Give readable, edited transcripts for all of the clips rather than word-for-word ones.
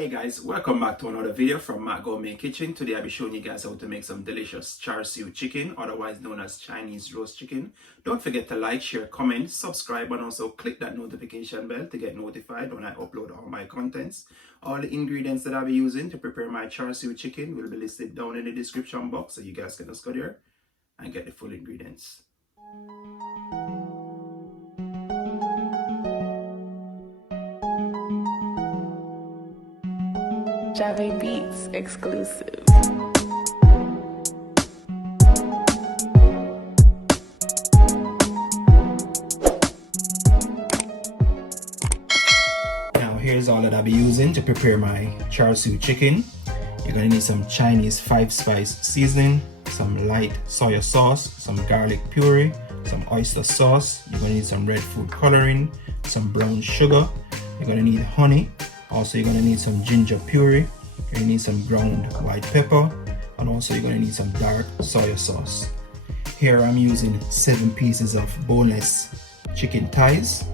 Hey guys, welcome back to another video from Matt Gourmet Kitchen. Today I'll be showing you guys how to make some delicious Char Siu chicken, otherwise known as Chinese roast chicken. Don't forget to like, share, comment, subscribe, and also click that notification bell to get notified when I upload all my contents. All the ingredients that I'll be using to prepare my Char Siu chicken will be listed down in the description box, so you guys can just go there and get the full ingredients. Java Beats exclusive. Now here's all that I'll be using to prepare my Char Siu chicken. You're gonna need some Chinese 5-spice seasoning, some light soy sauce, some garlic puree, some oyster sauce. You're gonna need some red food coloring, some brown sugar. You're gonna need honey. Also, you're gonna need some ginger puree. You're gonna need some ground white pepper, and also you're gonna need some dark soy sauce. Here I'm using 7 pieces of boneless chicken thighs.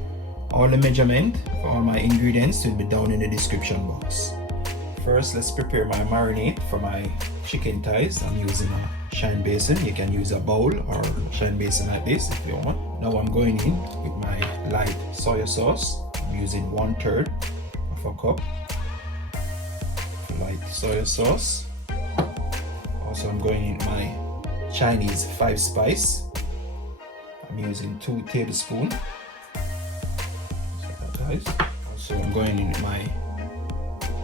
All the measurement for all my ingredients will be down in the description box. First, let's prepare my marinade for my chicken thighs. I'm using a shine basin. You can use a bowl or shine basin like this if you want. Now I'm going in with my light soy sauce. I'm using 1/3 of a cup light soy sauce. Also, I'm going in my Chinese 5-spice. I'm using 2 tablespoons. Also, I'm going in my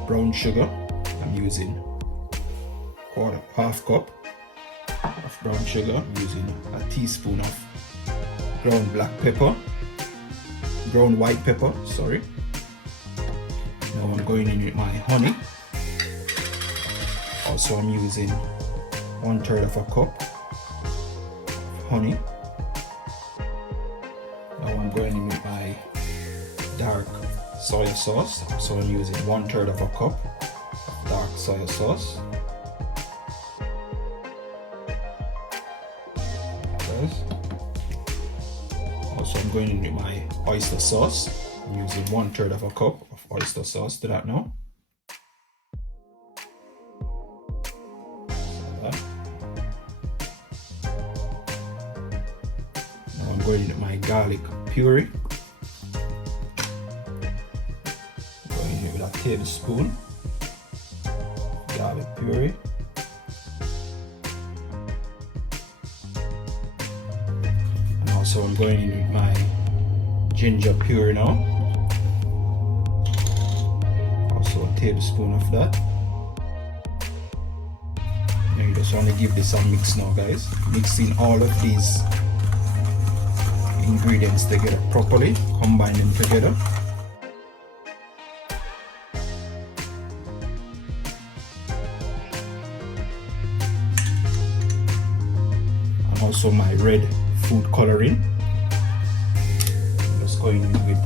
brown sugar. I'm using half cup of brown sugar. I'm using a teaspoon of ground black pepper, ground white pepper, sorry. Now I'm going in with my honey. Also, I'm using 1/3 of a cup of honey. Now I'm going in with my dark soy sauce. So I'm using 1/3 of a cup of dark soy sauce. Also, I'm going in with my oyster sauce. I'm using 1/3 of a cup of oyster sauce to that now. Now I'm going in with my garlic puree. Going in with a tablespoon garlic puree. And also I'm going in with my ginger puree now. Also a tablespoon of that. Now you just want to give this a mix now, guys. Mixing all of these ingredients together properly, combine them together. And also my red food coloring. I'm just going in with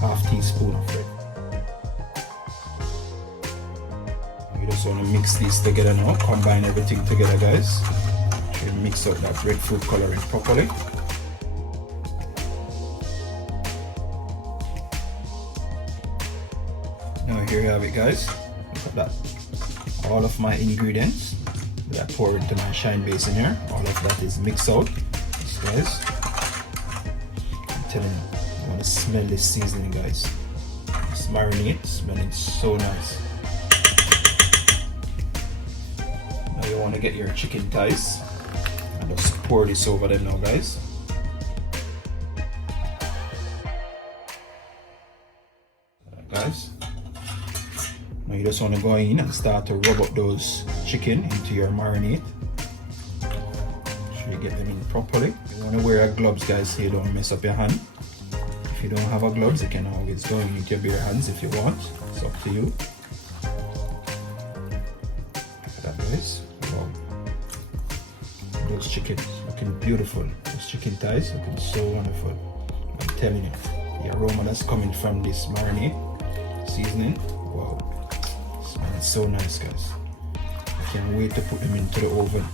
half teaspoon of red. You just want to mix these together now, combine everything together, guys. Try to mix up that red food coloring properly. Now here you have it, guys. Look at that. All of my ingredients that I pour into my shine basin here, all of that is mixed out. This, guys, I'm telling you, you want to smell this seasoning, guys. This marinade smelling so nice. Now you want to get your chicken thighs and just pour this over them now, guys. Guys. Now you just want to go in and start to rub up those chicken into your marinade. Make sure you get them in properly. You want to wear gloves, guys, so you don't mess up your hand. If you don't have a gloves, you can always go in with your bare hands if you want. It's up to you. Look at that, guys. Wow. Those chickens looking beautiful. Those chicken thighs looking so wonderful. I'm telling you, the aroma that's coming from this marinade seasoning, wow. It's so nice, guys. I can't wait to put them into the oven.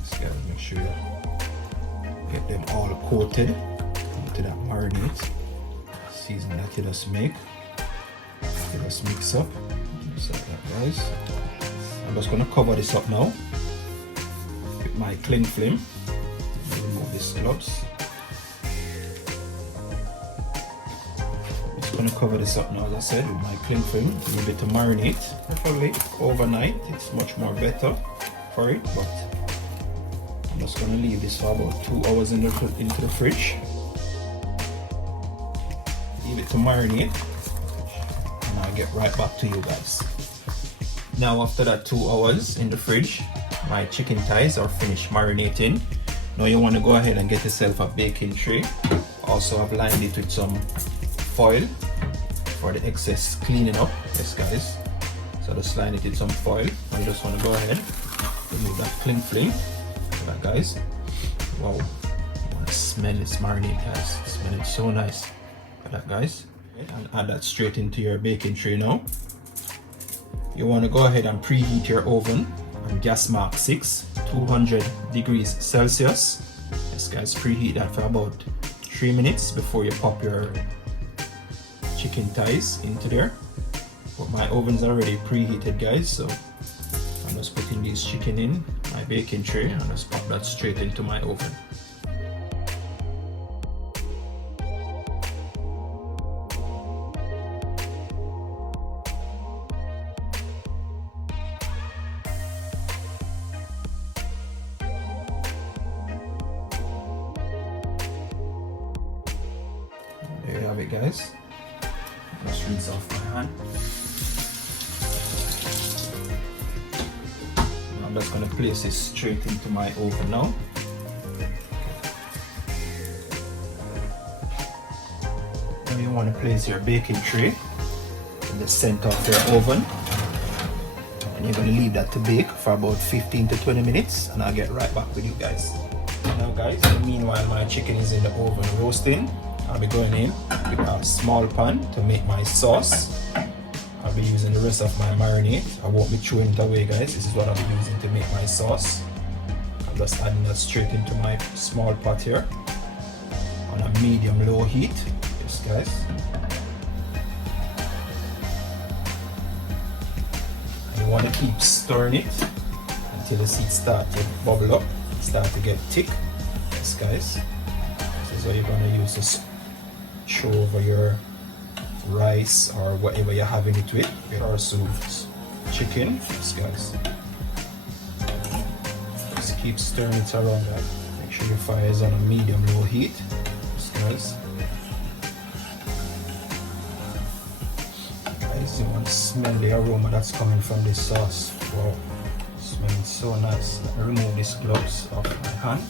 Just gotta make sure you get them all coated into that marinade season that you just make. You just mix up. Just like that, guys. I'm just gonna cover this up now with my cling film. Remove these gloves. I'm just gonna cover this up now, as I said, with my cling film. Leave it to marinate properly overnight. It's much more better for it, but I'm just gonna leave this for about 2 hours into the fridge. Leave it to marinate, and I'll get right back to you guys. Now after that 2 hours in the fridge, my chicken thighs are finished marinating. Now you want to go ahead and get yourself a baking tray. Also I've lined it with some foil for the excess cleaning up. Yes guys, so just line it with some foil. I just want to go ahead, remove that cling film. Like that guys. Wow, I want to smell this marinade guys. It smells so nice. Like that guys. And add that straight into your baking tray now. You want to go ahead and preheat your oven on gas mark 6, 200 degrees Celsius. Yes guys, preheat that for about 3 minutes before you pop your chicken thighs into there. But my oven's already preheated guys, so I'm just putting these chicken in my baking tray and just pop that straight into my oven. There you have it guys. Just rinse off my hand. I'm just going to place this straight into my oven now. Now you want to place your baking tray in the center of your oven. And you're going to leave that to bake for about 15 to 20 minutes and I'll get right back with you guys. Now guys, meanwhile my chicken is in the oven roasting. I'll be going in with a small pan to make my sauce. I'll be using the rest of my marinade. I won't be throwing it away guys. This is what I'll be using to make my sauce. I'm just adding that straight into my small pot here on a medium-low heat. Yes guys. And you want to keep stirring it until the seeds start to bubble up, start to get thick. Yes guys. This is what you're going to use to throw over your rice or whatever you're having it with. Char Siu chicken. Yes guys. Just keep stirring it around that. Make sure your fire is on a medium-low heat. Yes guys. Guys, you want to smell the aroma that's coming from this sauce. Wow, it smells so nice. Let me remove these gloves off my hand.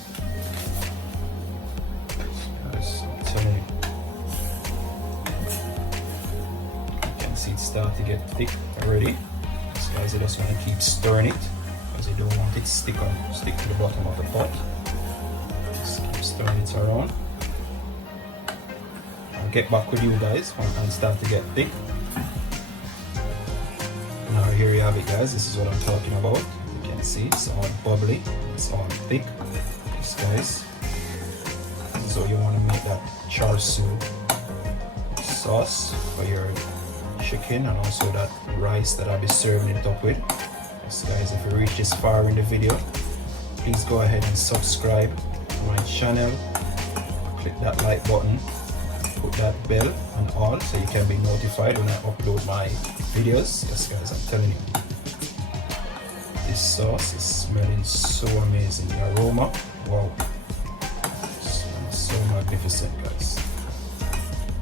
It start to get thick already. So guys, you just want to keep stirring it because you don't want it to stick to the bottom of the pot. Just keep stirring it around. I'll get back with you guys when it start to get thick. Now here you have it guys, this is what I'm talking about. You can see it's all bubbly, it's all thick. Yes guys, this is how you want to make that Char Siu sauce for your chicken and also that rice that I'll be serving it up with. Yes guys, if you reach this far in the video, please go ahead and subscribe to my channel, click that like button, put that bell on all so you can be notified when I upload my videos. Yes guys, I'm telling you, this sauce is smelling so amazing. The aroma, wow, it smells so magnificent guys.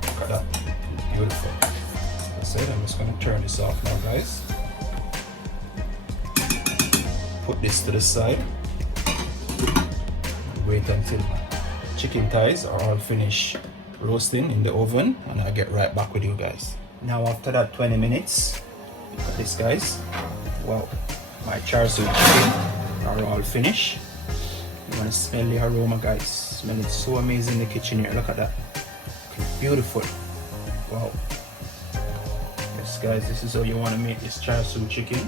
Look at that, beautiful. I'm just going to turn this off now guys. Put this to the side and wait until my chicken thighs are all finished roasting in the oven and I'll get right back with you guys. Now after that 20 minutes, look at this guys. Wow, my Char Siu chicken are all finished. You want to smell the aroma guys. Smell it so amazing in the kitchen here. Look at that, beautiful. Wow. Yes guys, this is how you want to make this Char Siu chicken.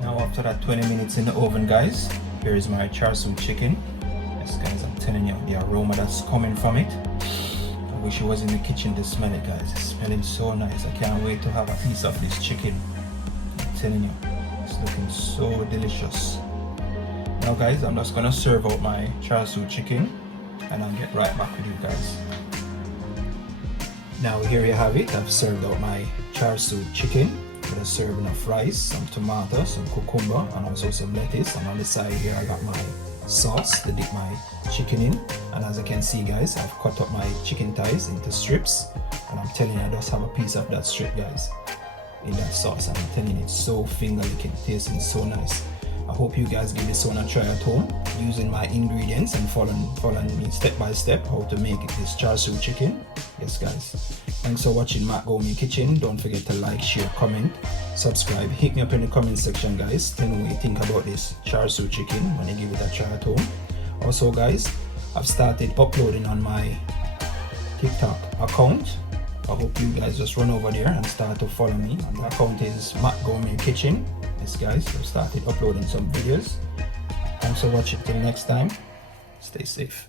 Now after that 20 minutes in the oven guys, here is my Char Siu chicken. Yes guys, I'm telling you, the aroma that's coming from it. wish it was in the kitchen to smell it, guys. It's smelling so nice. I can't wait to have a piece of this chicken. I'm telling you, it's looking so delicious. Now guys, I'm just gonna serve out my Char Siu chicken and I'll get right back with you guys. Now here you have it. I've served out my Char Siu chicken with a serving of rice, some tomato, some cucumber, and also some lettuce. And on the side here I got my sauce to dip my chicken in. And as you can see, guys, I've cut up my chicken thighs into strips, and I'm telling you, I just have a piece of that strip, guys, in that sauce, and I'm telling you, it's so finger licking, tasting so nice. I hope you guys give this one a try at home using my ingredients and following me step by step how to make this Char Siu chicken. Yes guys, thanks for watching Matt Gourmet Kitchen. Don't forget to like, share, comment, subscribe. Hit me up in the comment section, guys. Tell me what you think about this Char Siu chicken when you give it a try at home. Also guys, I've started uploading on my TikTok account. I hope you guys just run over there and start to follow me. And the account is Matt Gourmet Kitchen. Yes guys, I've started uploading some videos. Thanks for watching. Till next time, stay safe.